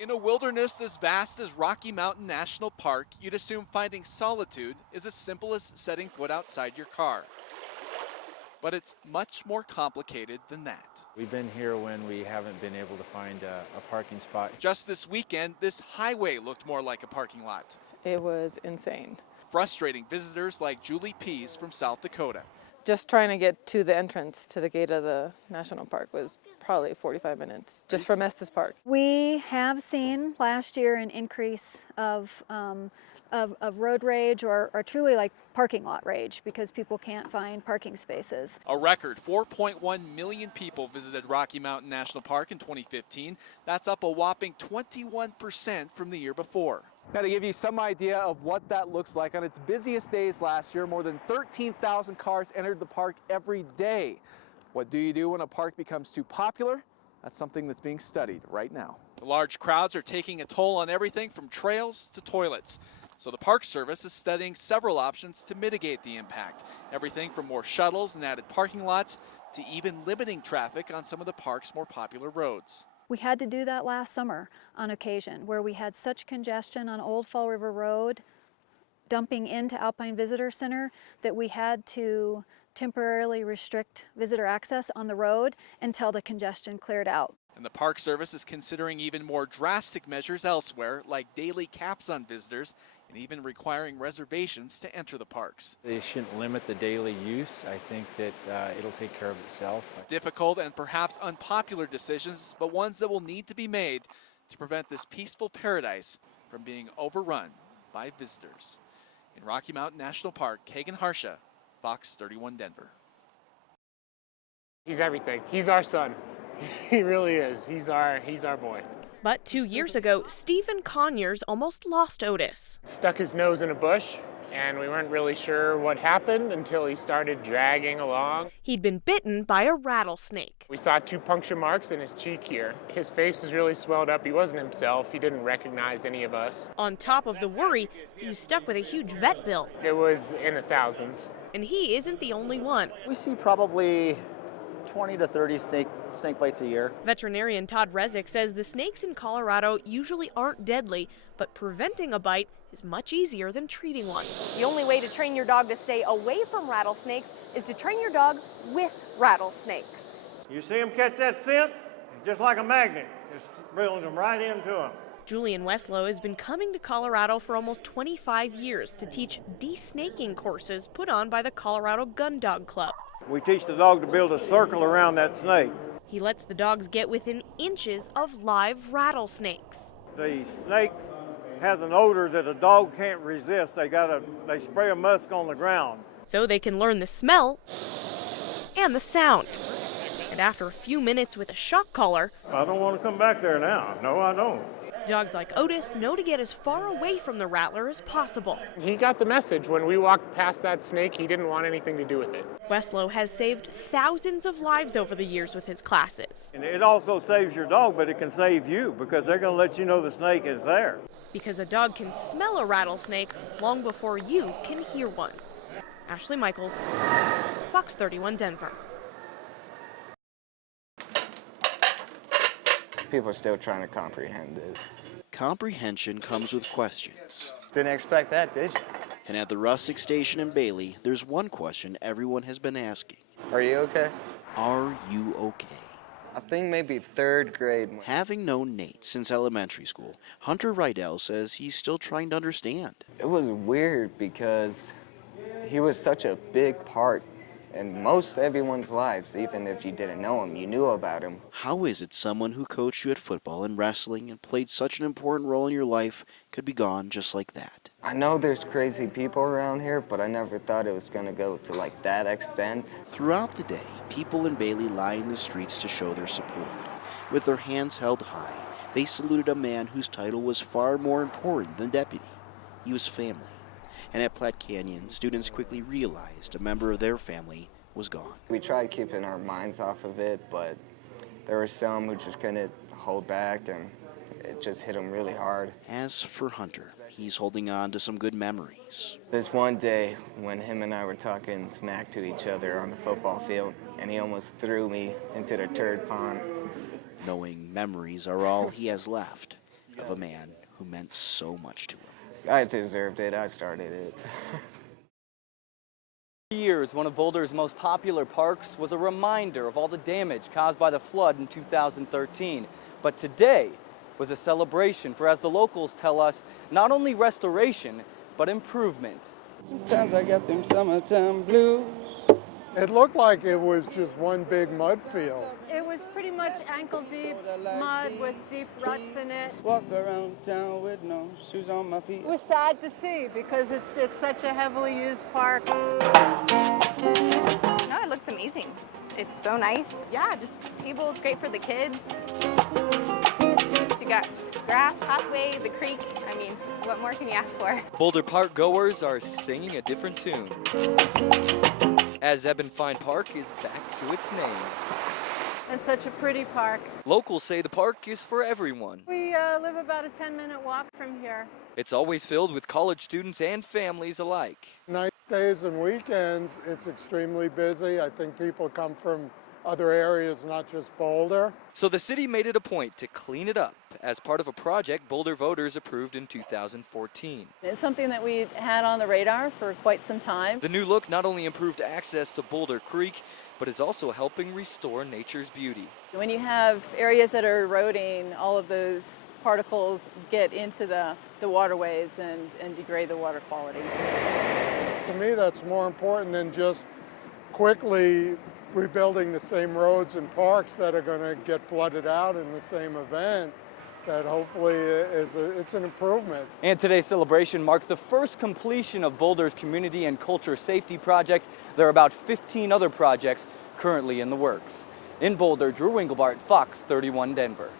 In a wilderness as vast as Rocky Mountain National Park, you'd assume finding solitude is as simple as setting foot outside your car. But it's much more complicated than that. We've been here when we haven't been able to find a parking spot. Just this weekend, this highway looked more like a parking lot, It was insane. frustrating visitors like Julie Pease from South Dakota. Just trying to get to the entrance to the gate of the national park was probably 45 minutes just from Estes Park. We have seen last year an increase of road rage or truly like parking lot rage because people can't find parking spaces. A record 4.1 million people visited Rocky Mountain National Park in 2015. That's up a whopping 21% from the year before. Now, to give you some idea of what that looks like, on its busiest days last year, more than 13,000 cars entered the park every day. What do you do when a park becomes too popular? That's something that's being studied right now. The large crowds are taking a toll on everything from trails to toilets. So the Park Service is studying several options to mitigate the impact. Everything from more shuttles and added parking lots to even limiting traffic on some of the park's more popular roads. We had to do that last summer on occasion where we had such congestion on Old Fall River Road dumping into Alpine Visitor Center that we had to temporarily restrict visitor access on the road until the congestion cleared out. And the Park Service is considering even more drastic measures elsewhere, like daily caps on visitors and even requiring reservations to enter the parks. They shouldn't limit the daily use. I think that it'll take care of itself. Difficult and perhaps unpopular decisions, but ones that will need to be made to prevent this peaceful paradise from being overrun by visitors. In Rocky Mountain National Park, Kagan Harsha, Fox 31 Denver. He's everything. He's our son. He really is. He's our boy. But 2 years ago, Stephen Conyers almost lost Otis. Stuck his nose in a bush, and we weren't really sure what happened until he started dragging along. He'd been bitten by a rattlesnake. We saw 2 puncture marks in his cheek here. His face was really swelled up. He wasn't himself. He didn't recognize any of us. On top of the worry, he was stuck with a huge vet bill. It was in the thousands. And he isn't the only one. We see probably 20 to 30 snake bites a year. Veterinarian Todd Rezick says the snakes in Colorado usually aren't deadly, but preventing a bite is much easier than treating one. The only way to train your dog to stay away from rattlesnakes is to train your dog with rattlesnakes. You see them catch that scent, just like a magnet, just reels them right into them. Julian Westlow has been coming to Colorado for almost 25 years to teach de-snaking courses put on by the Colorado Gun Dog Club. We teach the dog to build a circle around that snake. He lets the dogs get within inches of live rattlesnakes. The snake has an odor that a dog can't resist. They spray a musk on the ground. So they can learn the smell and the sound. And after a few minutes with a shock collar, I don't want to come back there now. No, I don't. dogs like Otis know to get as far away from the rattler as possible. He got the message. When we walked past that snake, he didn't want anything to do with it. Westlow has saved thousands of lives over the years with his classes. And it also saves your dog, but it can save you because they're going to let you know the snake is there. Because a dog can smell a rattlesnake long before you can hear one. Ashley Michaels, Fox 31 Denver. People are still trying to comprehend this. Comprehension comes with questions. Didn't expect that, did you? And at the Rustic Station in Bailey, there's one question everyone has been asking. Are you okay? Are you okay? I think maybe third grade. Having known Nate since elementary school, Hunter Rydell says he's still trying to understand. It was weird because he was such a big part in most everyone's lives. Even if you didn't know him, you knew about him. How is it someone who coached you at football and wrestling and played such an important role in your life could be gone just like that? I know there's crazy people around here, but I never thought it was gonna go to like that extent. Throughout the day, people in Bailey lie in the streets to show their support. With their hands held high, they saluted a man whose title was far more important than deputy. He was family. And at Platte Canyon, students quickly realized a member of their family was gone. We tried keeping our minds off of it, but there were some who just couldn't hold back, and it just hit them really hard. As for Hunter, he's holding on to some good memories. There's one day when him and I were talking smack to each other on the football field, and he almost threw me into the turd pond. Knowing memories are all he has left, of a man who meant so much to him. I deserved it. I started it. For years, one of Boulder's most popular parks was a reminder of all the damage caused by the flood in 2013. But today was a celebration for, as the locals tell us, not only restoration, but improvement. Sometimes I got them summertime blues. It looked like it was just one big mud field. It was pretty much ankle deep mud with deep ruts in it. Walk around town with no shoes on my feet. It was sad to see because it's such a heavily used park. No, it looks amazing. It's so nice. Yeah, just tables, great for the kids. You got grass, pathway, the creek. I mean, what more can you ask for? Boulder Park goers are singing a different tune, as Ebbenfein Park is back to its name. And such a pretty park. Locals say the park is for everyone. We live about a 10-minute walk from here. It's always filled with college students and families alike. Night days and weekends, it's extremely busy. I think people come from other areas, not just Boulder. So the city made it a point to clean it up as part of a project Boulder voters approved in 2014. It's something that we had on the radar for quite some time. The new look not only improved access to Boulder Creek, but is also helping restore nature's beauty. When you have areas that are eroding, all of those particles get into the waterways and degrade the water quality. To me, that's more important than just quickly rebuilding the same roads and parks that are going to get flooded out in the same event. That hopefully it's an improvement. And today's celebration marked the first completion of Boulder's community and culture safety project. There are about 15 other projects currently in the works. In Boulder, Drew Winglebart, Fox 31 Denver.